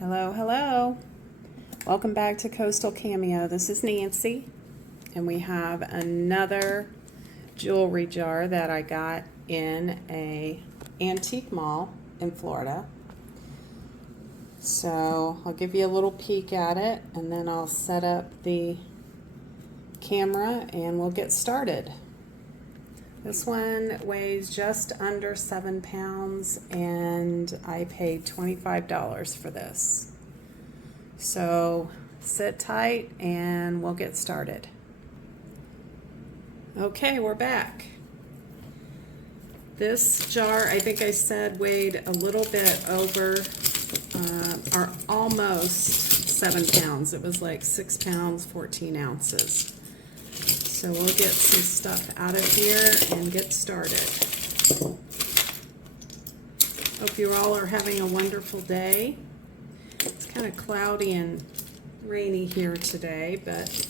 Hello, hello. Welcome back to Coastal Cameo. This is Nancy, and we have another jewelry jar that I got in a antique mall in Florida. So I'll give you a little peek at it, and then I'll set up the camera and we'll get started. This one weighs just under 7 pounds, and I paid $25 for this. So sit tight and we'll get started. Okay, we're back. This jar, I think I said, weighed a little bit over, or almost 7 pounds. It was like 6 pounds, 14 ounces. So we'll get some stuff out of here and get started. Hope you all are having a wonderful day. It's kind of cloudy and rainy here today, but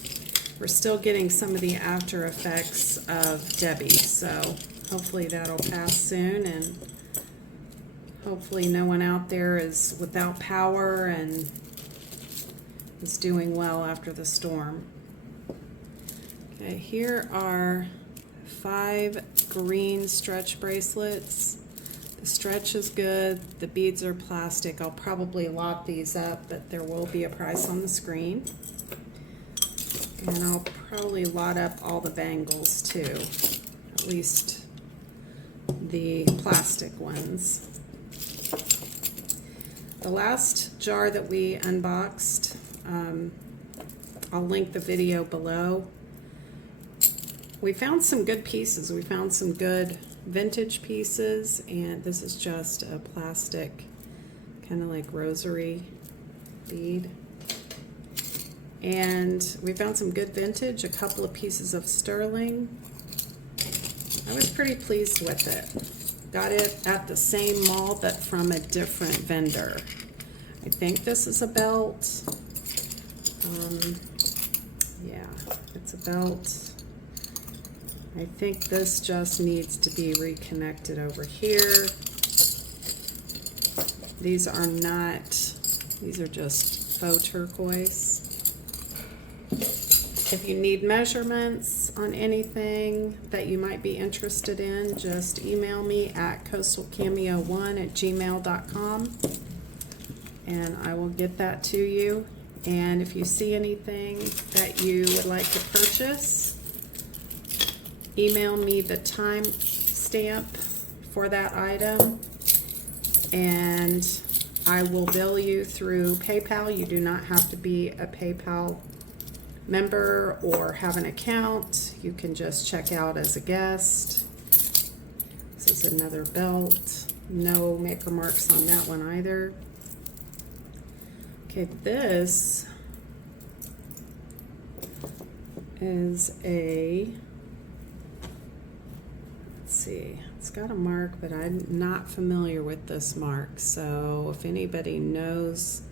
we're still getting some of the after effects of Debbie. So hopefully that'll pass soon, and hopefully no one out there is without power and is doing well after the storm. Okay, here are 5 green stretch bracelets. The stretch is good. The beads are plastic. I'll probably lock these up, but there will be a price on the screen. And I'll probably lot up all the bangles too, at least the plastic ones. The last jar that we unboxed, I'll link the video below. We found some good pieces. We found some good vintage pieces, and this is just a plastic kind of like rosary bead. And we found some good vintage, a couple of pieces of sterling. I was pretty pleased with it. Got it at the same mall, but from a different vendor. I think this is a belt. Yeah, it's a belt. I think this just needs to be reconnected over here. These are not, these are just faux turquoise. If you need measurements on anything that you might be interested in, just email me at coastalcameo1@gmail.com and I will get that to you. And if you see anything that you would like to purchase, email me the time stamp for that item and I will bill you through PayPal. You do not have to be a PayPal member or have an account. You can just check out as a guest. This is another belt. No maker marks on that one either. Okay, this is a, let's see, it's got a mark, but I'm not familiar with this mark. So if anybody knows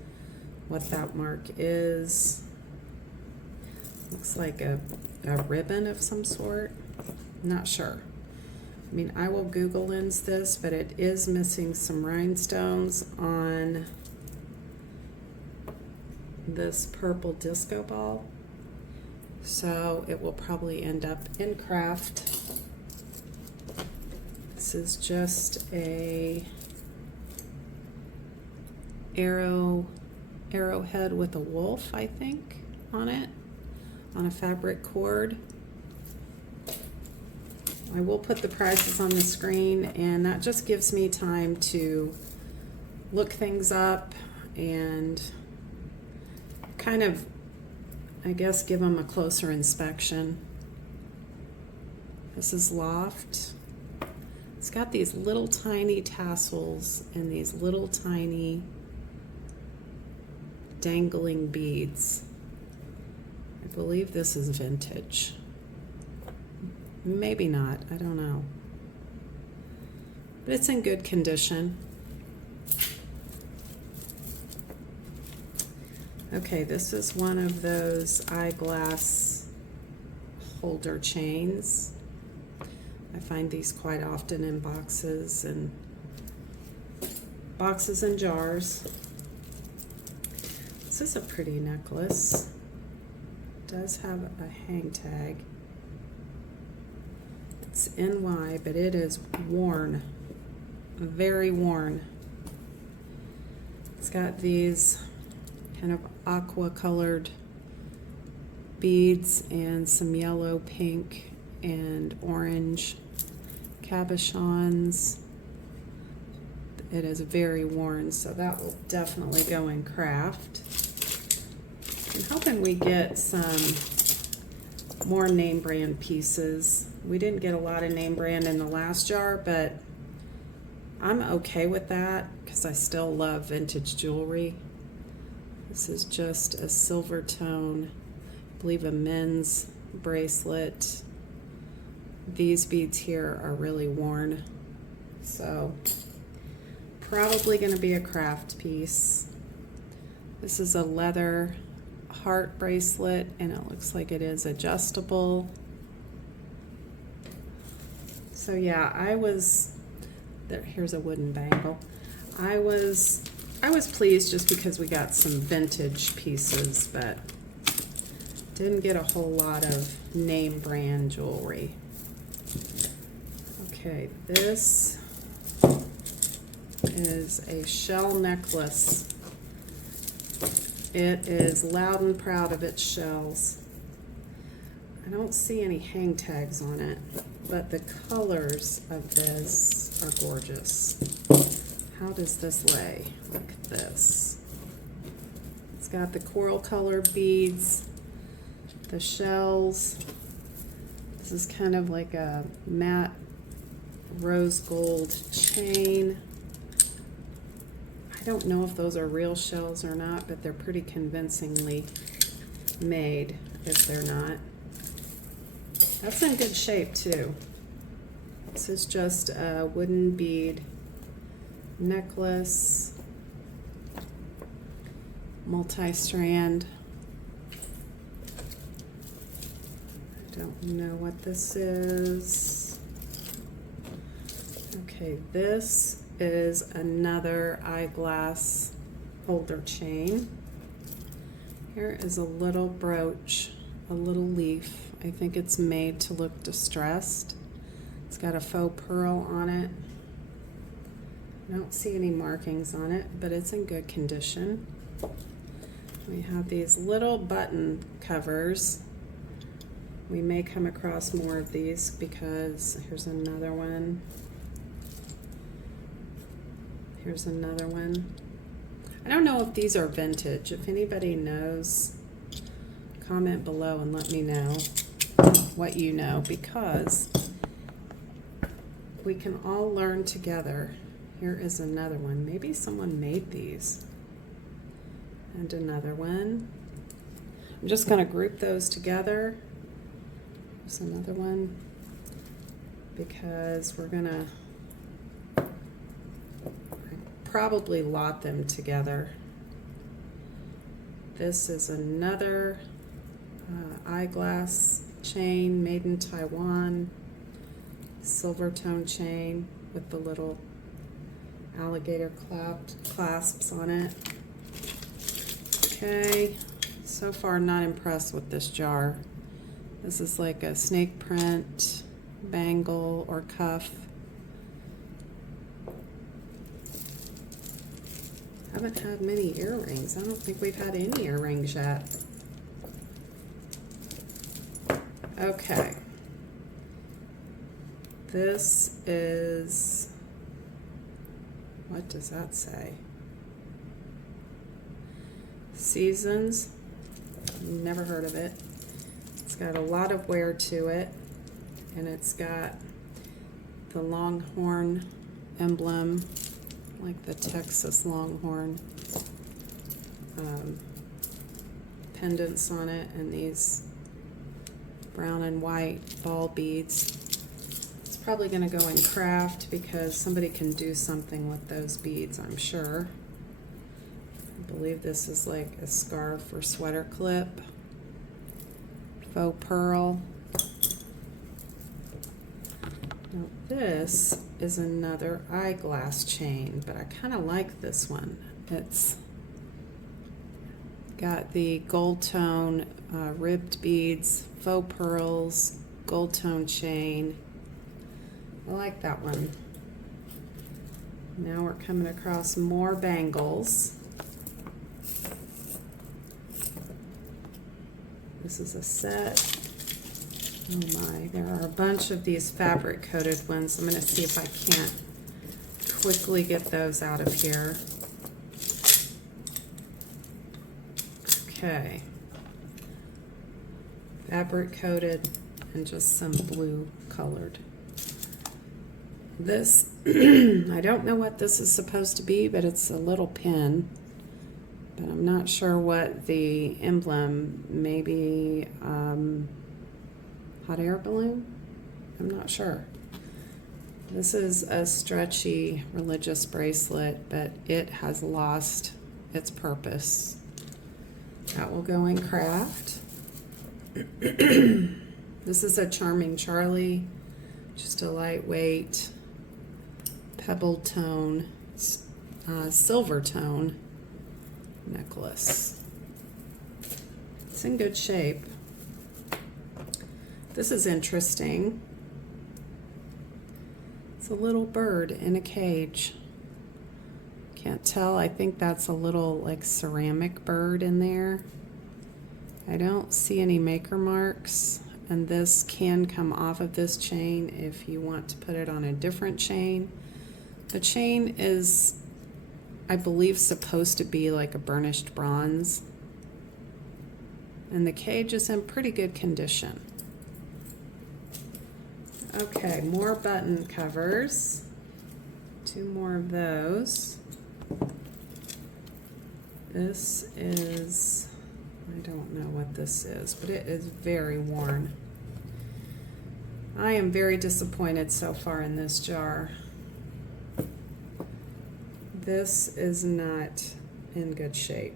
what that mark is, looks like a ribbon of some sort. Not sure. I mean, I will Google Lens this, but it is missing some rhinestones on this purple disco ball. So it will probably end up in craft. This is just a arrowhead with a wolf, I think, on it, on a fabric cord. I will put the prices on the screen, and that just gives me time to look things up and kind of, I guess, give them a closer inspection. This is Loft. It's got these little tiny tassels and these little tiny dangling beads. I believe this is vintage. Maybe not, I don't know. But it's in good condition. Okay, this is one of those eyeglass holder chains. I find these quite often in boxes and jars. This is a pretty necklace. It does have a hang tag. It's NY, but it is worn, very worn. It's got these kind of aqua colored beads and some yellow, pink, and orange cabochons. It is very worn, so that will definitely go in craft. I'm hoping we get some more name brand pieces. We didn't get a lot of name brand in the last jar, but I'm okay with that because I still love vintage jewelry. This is just a silver tone, I believe a men's bracelet. These beads here are really worn, so probably going to be a craft piece. This is a leather heart bracelet, and it looks like it is adjustable. So yeah, here's a wooden bangle. I was pleased just because we got some vintage pieces, but didn't get a whole lot of name brand jewelry. Okay, this is a shell necklace. It is loud and proud of its shells. I don't see any hang tags on it, but the colors of this are gorgeous. How does this lay? Look at this. It's got the coral color beads, the shells. This is kind of like a matte rose gold chain. I don't know if those are real shells or not, but they're pretty convincingly made if they're not. That's in good shape too. This is just a wooden bead necklace, multi-strand. I don't know what this is. Okay, this is another eyeglass holder chain. Here is a little brooch, a little leaf. I think it's made to look distressed. It's got a faux pearl on it. I don't see any markings on it, but it's in good condition. We have these little button covers. We may come across more of these because here's another one. Here's another one. I don't know if these are vintage. If anybody knows, comment below and let me know what you know, because we can all learn together. Here is another one. Maybe someone made these. And another one. I'm just going to group those together. There's another one because we're going to probably lot them together. This is another eyeglass chain made in Taiwan, silver tone chain with the little alligator clasps on it. Okay, so far not impressed with this jar. This is like a snake print bangle or cuff. Haven't had many earrings. I don't think we've had any earrings yet. Okay. This is, what does that say? Seasons. Never heard of it. It's got a lot of wear to it, and it's got the Longhorn emblem, like the Texas Longhorn pendants on it, and these brown and white ball beads. It's probably going to go in craft because somebody can do something with those beads, I'm sure. I believe this is like a scarf or sweater clip. Faux pearl. Now this is another eyeglass chain, but I kind of like this one. It's Got the gold tone ribbed beads, faux pearls, gold tone chain. I like that one. Now we're coming across more bangles. This is a set. Oh my, there are a bunch of these fabric coated ones. I'm going to see if I can't quickly get those out of here. Okay. Fabric coated and just some blue colored. This, I don't know what this is supposed to be, but it's a little pin. But I'm not sure what the emblem, maybe hot air balloon? I'm not sure. This is a stretchy religious bracelet, but it has lost its purpose. That will go in craft. This is a Charming Charlie, just a lightweight pebbled tone, silver tone necklace. It's in good shape. This is interesting. It's a little bird in a cage. Can't tell. I think that's a little like ceramic bird in there. I don't see any maker marks, and this can come off of this chain if you want to put it on a different chain. The chain is, I believe, supposed to be like a burnished bronze, and the cage is in pretty good condition. Okay, more button covers. 2 more of those. This is, I don't know what this is, but it is very worn. I am very disappointed so far in this jar. This is not in good shape.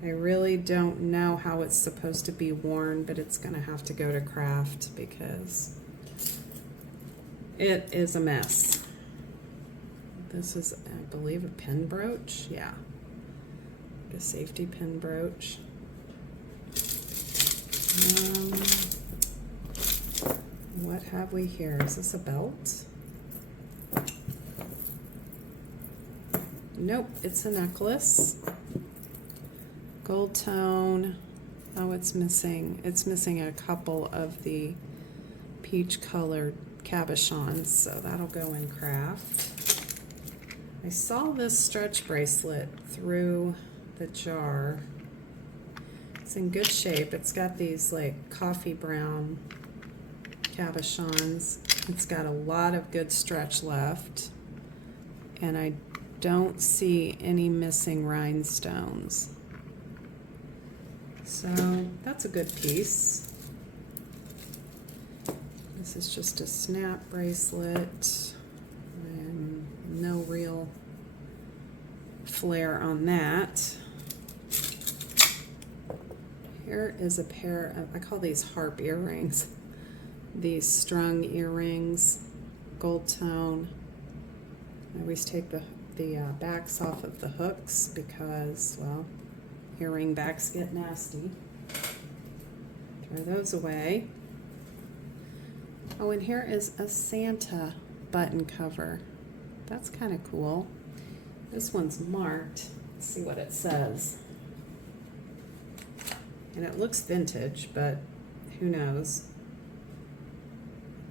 I really don't know how it's supposed to be worn, but it's going to have to go to craft because it is a mess. This is, I believe, a pin brooch. Yeah, like a safety pin brooch. What have we here? Is this a belt? Nope, it's a necklace. Gold tone. Oh, it's missing. It's missing a couple of the peach colored cabochons, so that'll go in craft. I saw this stretch bracelet through the jar. It's in good shape. It's got these like coffee brown cabochons. It's got a lot of good stretch left, and I don't see any missing rhinestones. So that's a good piece. This is just a snap bracelet and no real flare on that. Here is a pair of, I call these harp earrings. These strung earrings, gold tone. I always take the backs off of the hooks because, well, earring backs get nasty. Throw those away. Oh, and here is a Santa button cover. That's kind of cool. This one's marked. Let's see what it says. And it looks vintage, but who knows?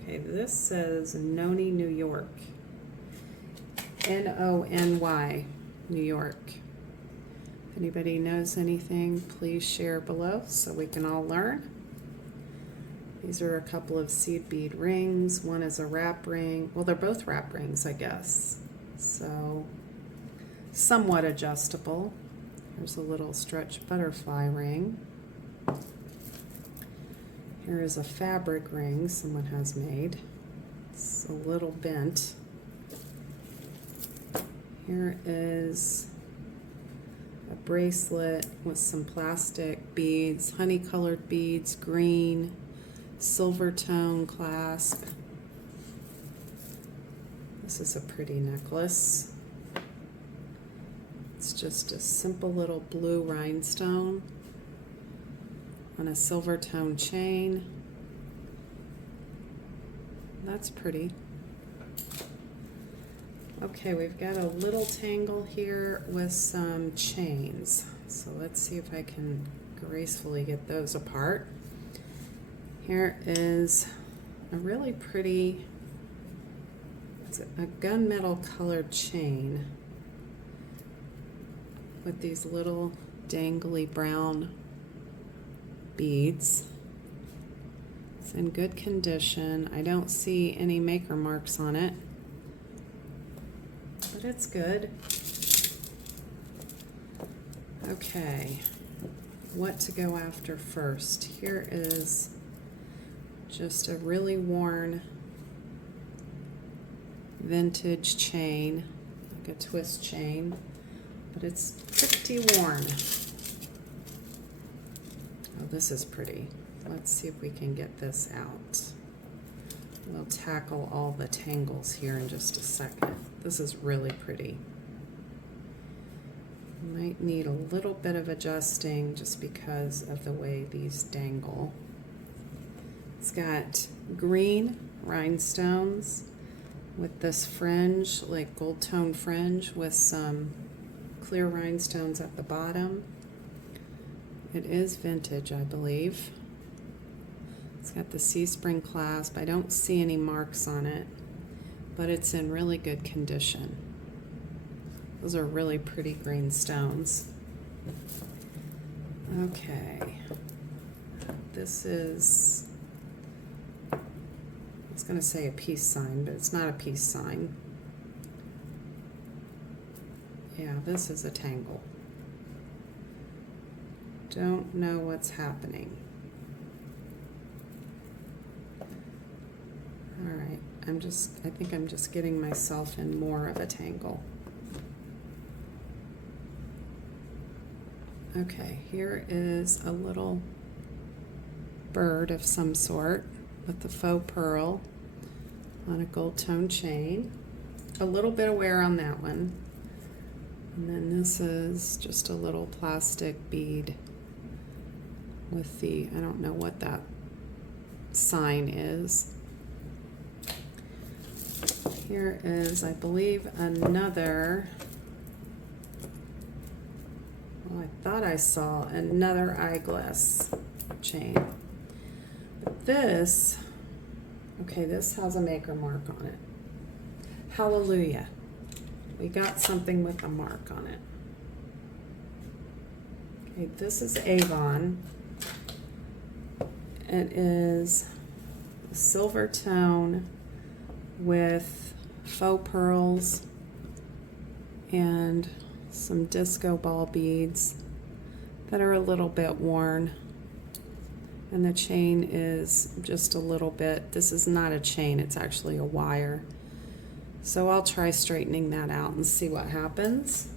Okay, this says Nony, New York. N-O-N-Y, New York. If anybody knows anything, please share below so we can all learn. These are a couple of seed bead rings. One is a wrap ring. Well, they're both wrap rings, I guess. So, somewhat adjustable. Here's a little stretch butterfly ring. Here is a fabric ring someone has made. It's a little bent. Here is a bracelet with some plastic beads, honey-colored beads, green, silver tone clasp. This is a pretty necklace. It's just a simple little blue rhinestone on a silver tone chain. That's pretty. Okay, we've got a little tangle here with some chains. So let's see if I can gracefully get those apart. Here is a really pretty, it's a gunmetal colored chain with these little dangly brown beads. It's in good condition. I don't see any maker marks on it, but it's good. Okay, what to go after first? Here is just a really worn vintage chain, like a twist chain, but it's pretty worn. Oh, this is pretty. Let's see if we can get this out. We'll tackle all the tangles here in just a second. This is really pretty. Might need a little bit of adjusting just because of the way these dangle. It's got green rhinestones with this fringe, like gold tone fringe with some clear rhinestones at the bottom. It is vintage, I believe. It's got the C-spring clasp. I don't see any marks on it, but it's in really good condition. Those are really pretty green stones. Okay. This is, I was going to say a peace sign, but it's not a peace sign. Yeah, this is a tangle. Don't know what's happening. All right, I think I'm just getting myself in more of a tangle. Okay, here is a little bird of some sort with the faux pearl on a gold tone chain. A little bit of wear on that one. And then this is just a little plastic bead with the, I don't know what that sign is. Here is, I believe, another, well, I thought I saw another eyeglass chain. But this, okay, this has a maker mark on it. Hallelujah. We got something with a mark on it. Okay, this is Avon. It is a silver tone with faux pearls and some disco ball beads that are a little bit worn. And the chain is just a little bit, this is not a chain, it's actually a wire. So I'll try straightening that out and see what happens.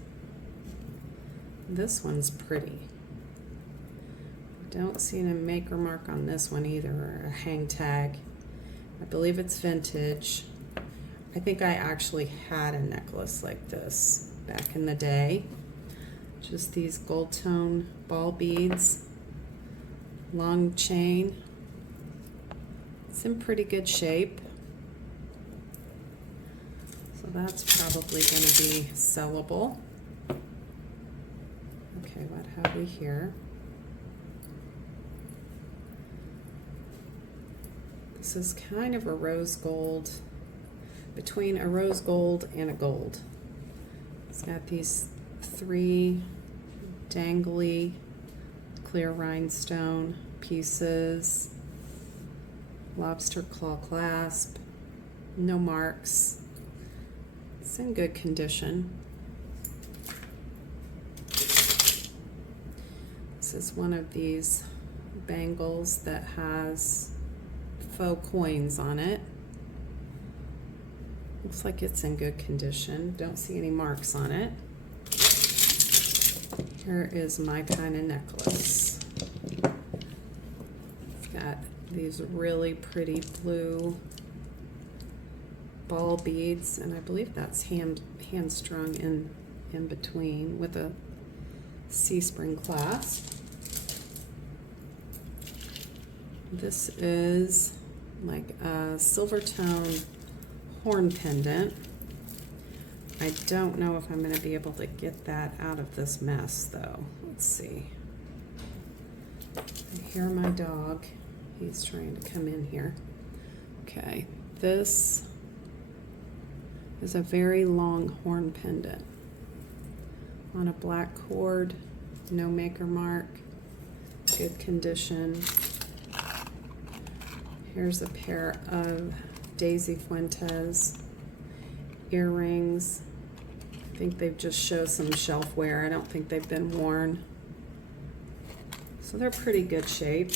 This one's pretty. Don't see a maker mark on this one either, or a hang tag. I believe it's vintage. I think I actually had a necklace like this back in the day. Just these gold tone ball beads, long chain. It's in pretty good shape. So that's probably going to be sellable. Okay, what have we here? This is kind of a rose gold, between a rose gold and a gold. It's got these three dangly clear rhinestone pieces, lobster claw clasp, no marks. It's in good condition. This is one of these bangles that has faux coins on it. Looks like it's in good condition. Don't see any marks on it. Here is my kind of necklace. It's got these really pretty blue ball beads, and I believe that's hand strung in between with a C-spring clasp. This is like a silver tone horn pendant. I don't know if I'm going to be able to get that out of this mess though. Let's see. I hear my dog. He's trying to come in here. Okay, this is a very long horn pendant on a black cord, no maker mark, good condition. Here's a pair of Daisy Fuentes earrings. I think they've just shown some shelf wear. I don't think they've been worn. So they're pretty good shape.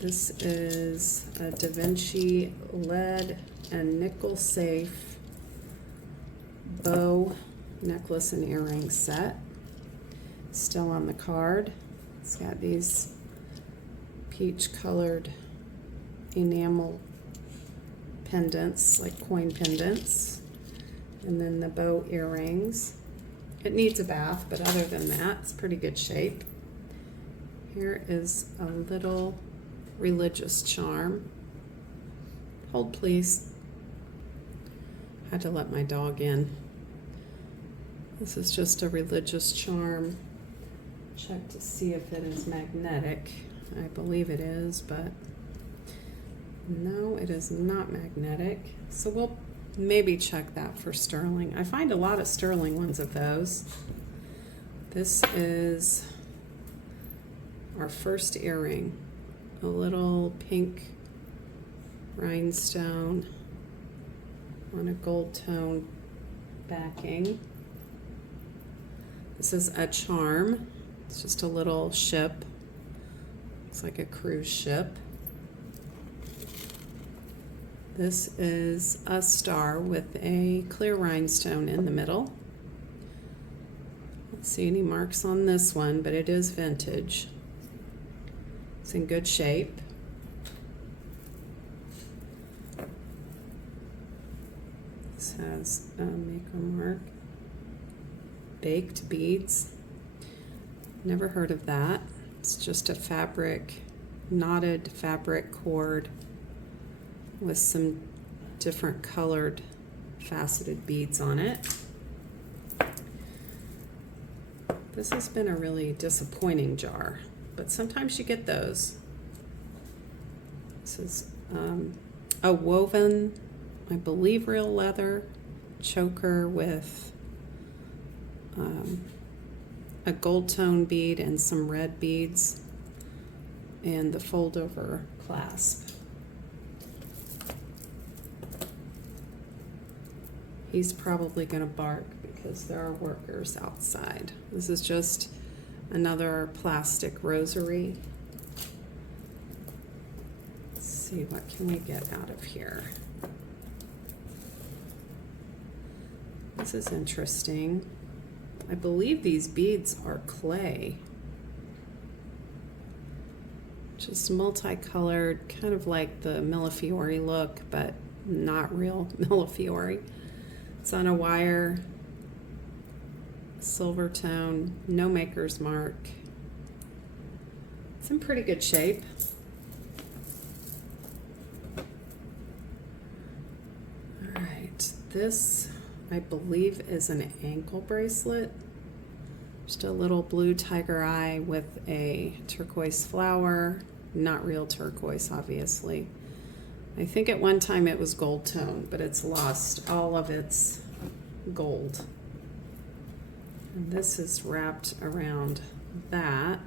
This is a Da Vinci lead and nickel safe bow necklace and earring set. Still on the card. It's got these peach colored enamel pendants, like coin pendants, and then the bow earrings. It needs a bath, but other than that, it's pretty good shape. Here is a little religious charm. Hold please. Had to let my dog in. This is just a religious charm. Check to see if it is magnetic. I believe it is, but no, it is not magnetic. So we'll maybe check that for sterling. I find a lot of sterling ones of those. This is our first earring. A little pink rhinestone on a gold tone backing. This is a charm. It's just a little ship. It's like a cruise ship. This is a star with a clear rhinestone in the middle. Don't see any marks on this one, but it is vintage. It's in good shape. This has a maker mark. Baked beads. Never heard of that. It's just a fabric, knotted fabric cord with some different colored faceted beads on it. This has been a really disappointing jar, but sometimes you get those. This is a woven, I believe, real leather choker with a gold tone bead and some red beads, and the fold over clasp. He's probably going to bark because there are workers outside. This is just another plastic rosary. Let's see, what can we get out of here? This is interesting. I believe these beads are clay. Just multicolored, kind of like the Millefiori look, but not real Millefiori. It's on a wire, silver tone, no maker's mark. It's in pretty good shape. All right, this I believe is an ankle bracelet. Just a little blue tiger eye with a turquoise flower. Not real turquoise, obviously. I think at one time it was gold tone, but it's lost all of its gold. And this is wrapped around that.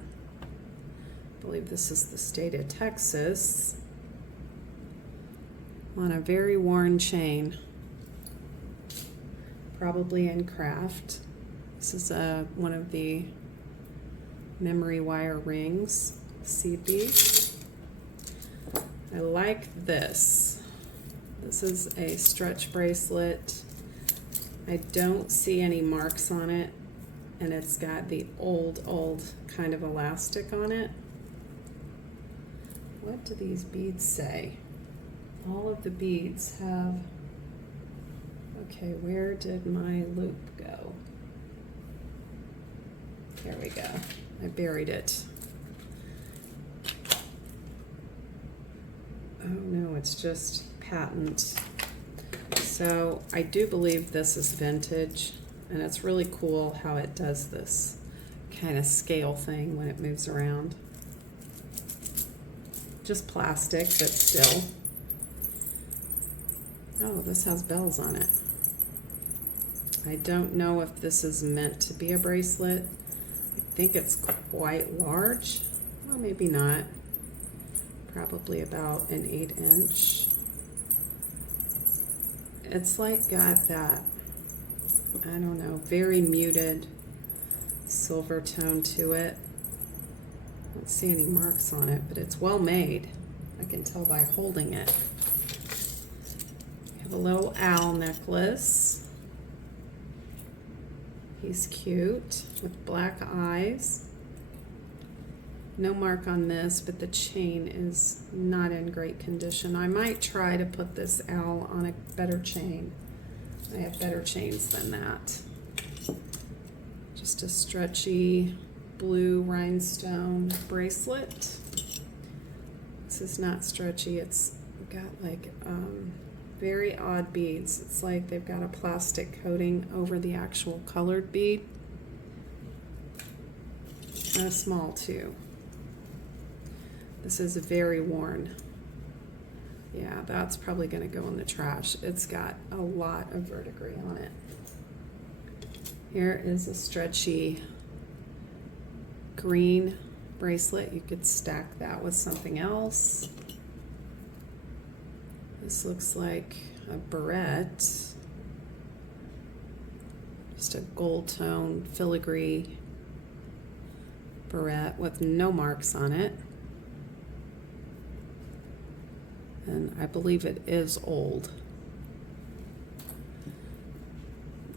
I believe this is the state of Texas. On a very worn chain. Probably in craft. This is one of the memory wire rings, seed beads. I like this. This is a stretch bracelet. I don't see any marks on it, and it's got the old kind of elastic on it. What do these beads say? All of the beads have a Okay, where did my loop go? There we go. I buried it. Oh no, it's just patent. So I do believe this is vintage, and it's really cool how it does this kind of scale thing when it moves around. Just plastic, but still. Oh, this has bells on it. I don't know if this is meant to be a bracelet. I think it's quite large. Well, maybe not. Probably about an 8-inch. It's like got that, I don't know, very muted silver tone to it. I don't see any marks on it, but it's well made. I can tell by holding it. I have a little owl necklace. He's cute with black eyes. No mark on this, but the chain is not in great condition. I might try to put this owl on a better chain. I have better chains than that. Just a stretchy blue rhinestone bracelet. This is not stretchy. It's got like very odd beads. It's like they've got a plastic coating over the actual colored bead. And a small too. This is very worn. Yeah, that's probably going to go in the trash. It's got a lot of verdigris on it. Here is a stretchy green bracelet. You could stack that with something else. This looks like a barrette. Just a gold tone filigree barrette with no marks on it. And I believe it is old.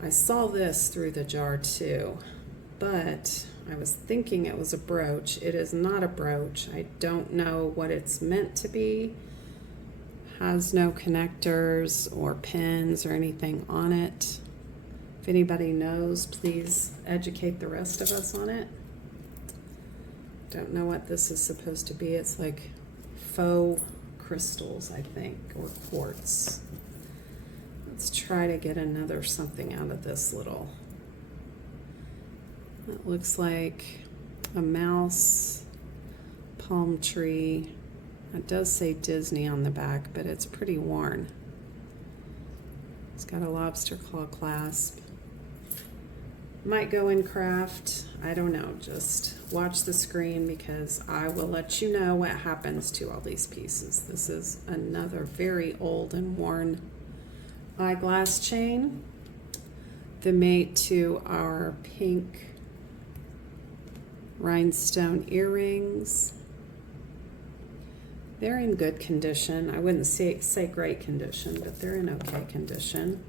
I saw this through the jar too, but I was thinking it was a brooch. It is not a brooch. I don't know what it's meant to be. Has no connectors or pins or anything on it. If anybody knows, please educate the rest of us on it. Don't know what this is supposed to be. It's like faux crystals, I think, or quartz. Let's try to get another something out of this little. It looks like a mouse, palm tree. It does say Disney on the back, but it's pretty worn. It's got a lobster claw clasp. Might go in craft. I don't know. Just watch the screen because I will let you know what happens to all these pieces. This is another very old and worn eyeglass chain. The mate to our pink rhinestone earrings. They're in good condition. I wouldn't say great condition, but they're in okay condition.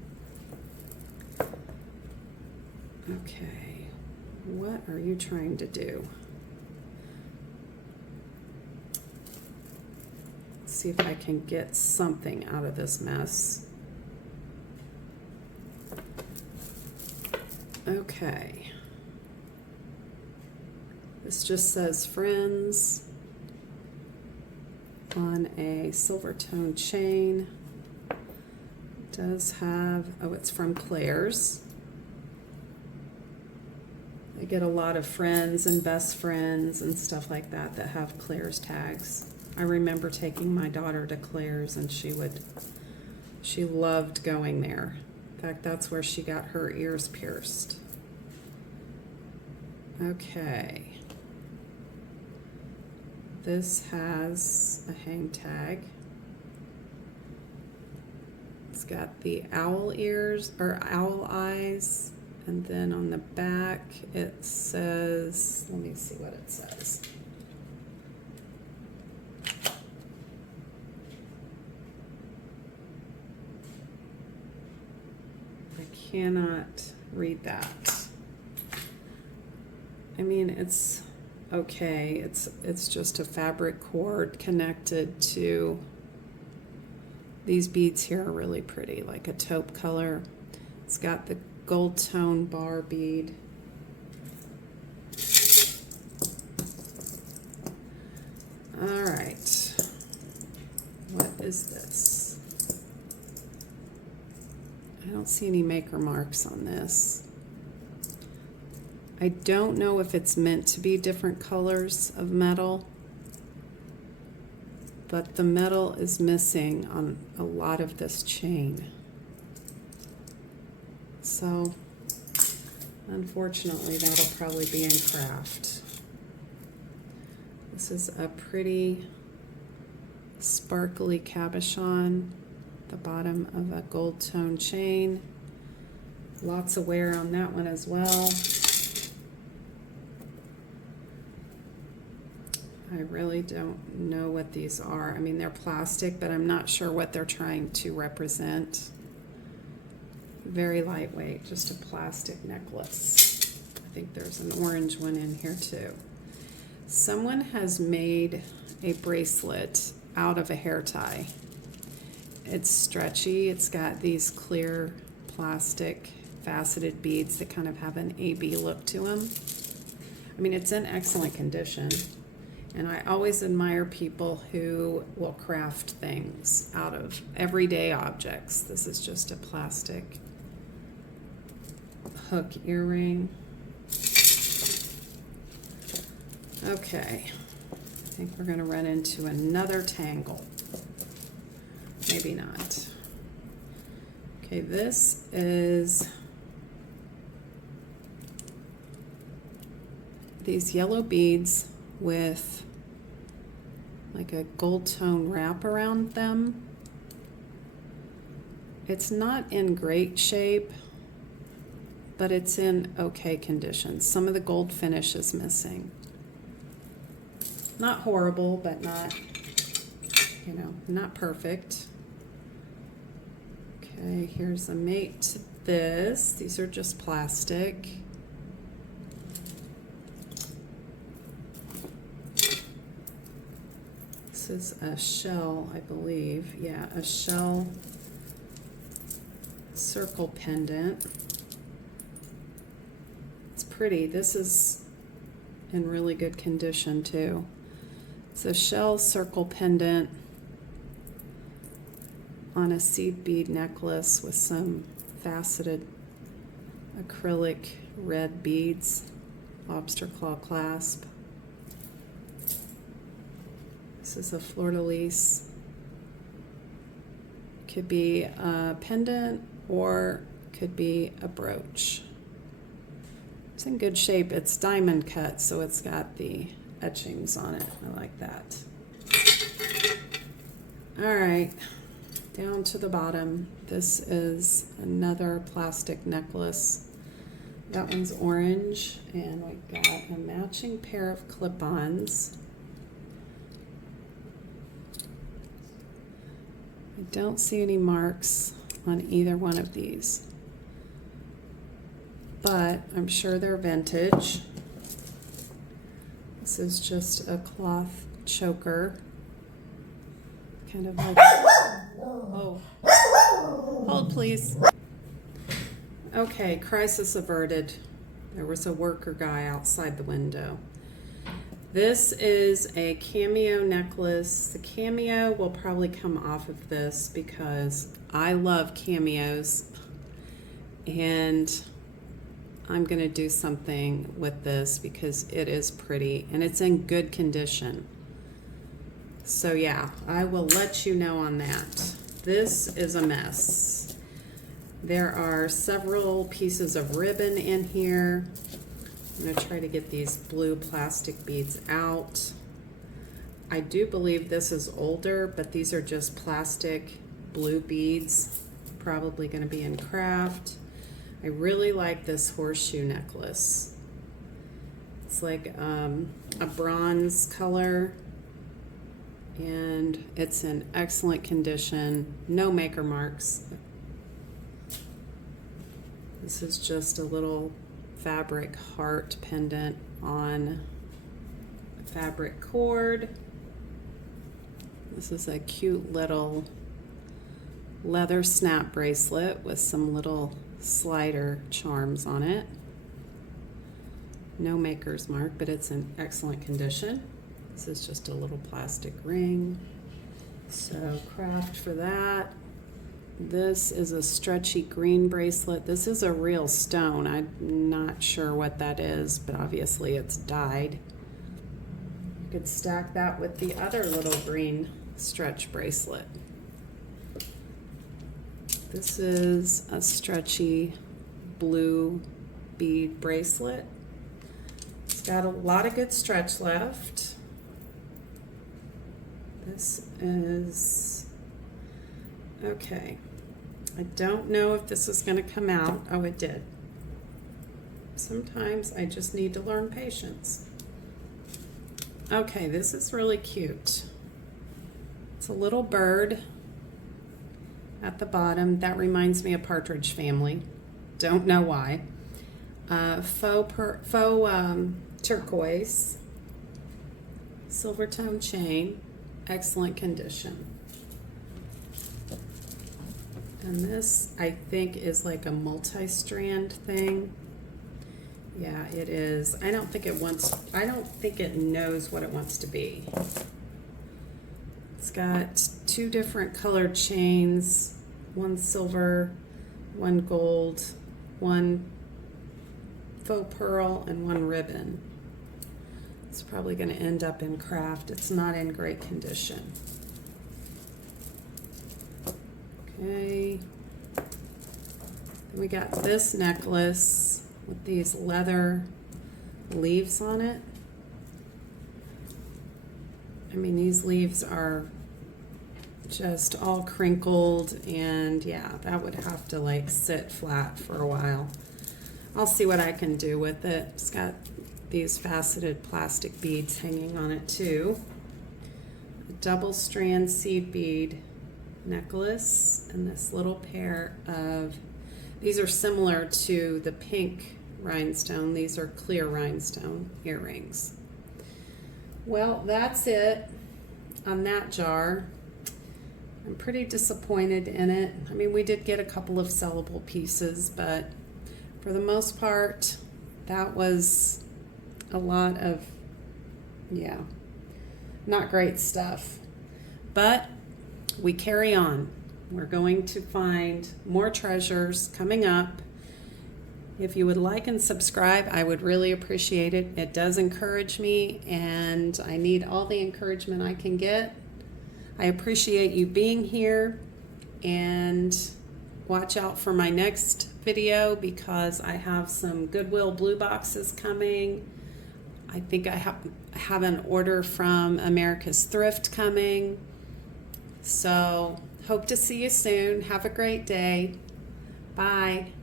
Okay, what are you trying to do? Let's see if I can get something out of this mess. Okay. This just says Friends on a silver tone chain. It does have, oh, it's from Claire's. I get a lot of friends and best friends and stuff like that that have Claire's tags. I remember taking my daughter to Claire's and she loved going there. In fact, that's where she got her ears pierced. Okay. This has a hang tag. It's got the owl ears or owl eyes. And then on the back, it says, let me see what it says. I cannot read that. I mean, it's okay. It's just a fabric cord connected to, these beads here are really pretty, like a taupe color. It's got the gold tone bar bead. All right, what is this? I don't see any maker marks on this. I don't know if it's meant to be different colors of metal, but the metal is missing on a lot of this chain. So, unfortunately, that'll probably be in craft. This is a pretty sparkly cabochon, the bottom of a gold tone chain. Lots of wear on that one as well. I really don't know what these are. I mean, they're plastic, but I'm not sure what they're trying to represent. Very lightweight, just a plastic necklace. I think there's an orange one in here too. Someone has made a bracelet out of a hair tie. It's stretchy. It's got these clear plastic faceted beads that kind of have an AB look to them. I mean, it's in excellent condition. And I always admire people who will craft things out of everyday objects. This is just a plastic hook earring. Okay, I think we're going to run into another tangle. Maybe not. Okay, this is these yellow beads with like a gold tone wrap around them. It's not in great shape, but it's in okay condition. Some of the gold finish is missing. Not horrible, but not, you know, not perfect. Okay, here's a mate to this. These are just plastic. This is a shell, I believe. Yeah, a shell circle pendant. It's pretty. This is in really good condition too. It's a shell circle pendant on a seed bead necklace with some faceted acrylic red beads, lobster claw clasp. This is a fleur-de-lis. Could be a pendant or could be a brooch. It's in good shape. It's diamond cut, so it's got the etchings on it. I like that. All right, down to the bottom. This is another plastic necklace. That one's orange, and we've got a matching pair of clip-ons. I don't see any marks on either one of these, but I'm sure they're vintage. This is just a cloth choker, kind of like, oh, hold please. Okay, crisis averted. There was a worker guy outside the window. This is a cameo necklace. The cameo will probably come off of this because I love cameos, and I'm going to do something with this because it is pretty and it's in good condition. So yeah, I will let you know on that. This is a mess. There are several pieces of ribbon in here. I'm going to try to get these blue plastic beads out. I do believe this is older, but these are just plastic blue beads, probably going to be in craft. I really like this horseshoe necklace. It's like a bronze color, and it's in excellent condition, no maker marks. This is just a little fabric heart pendant on a fabric cord. This is a cute little leather snap bracelet with some little slider charms on it. No maker's mark, but it's in excellent condition. This is just a little plastic ring. So craft for that. This is a stretchy green bracelet. This is a real stone. I'm not sure what that is, but obviously it's dyed. You could stack that with the other little green stretch bracelet. This is a stretchy blue bead bracelet. It's got a lot of good stretch left. This is, okay. I don't know if this is going to come out. Oh, it did. Sometimes I just need to learn patience. Okay, this is really cute. It's a little bird at the bottom. That reminds me of Partridge Family. Don't know why. Faux turquoise, silver tone chain, excellent condition. And this, I think, is like a multi-strand thing. Yeah, it is. I don't think it knows what it wants to be. It's got two different colored chains, one silver, one gold, one faux pearl, and one ribbon. It's probably going to end up in craft. It's not in great condition. Okay. Then we got this necklace with these leather leaves on it. I mean, these leaves are just all crinkled, and yeah, that would have to like sit flat for a while. I'll see what I can do with it. It's got these faceted plastic beads hanging on it too. A double strand seed bead necklace and this little pair of, these are similar to the pink rhinestone. These are clear rhinestone earrings. Well, that's it on that jar. I'm pretty disappointed in it. I mean, we did get a couple of sellable pieces, but for the most part, that was a lot of, yeah, not great stuff. But we carry on. We're going to find more treasures coming up. If you would like and subscribe, I would really appreciate it. It does encourage me, and I need all the encouragement I can get. I appreciate you being here, and watch out for my next video because I have some Goodwill blue boxes coming. I think I have an order from America's Thrift coming. So hope to see you soon. Have a great day. Bye.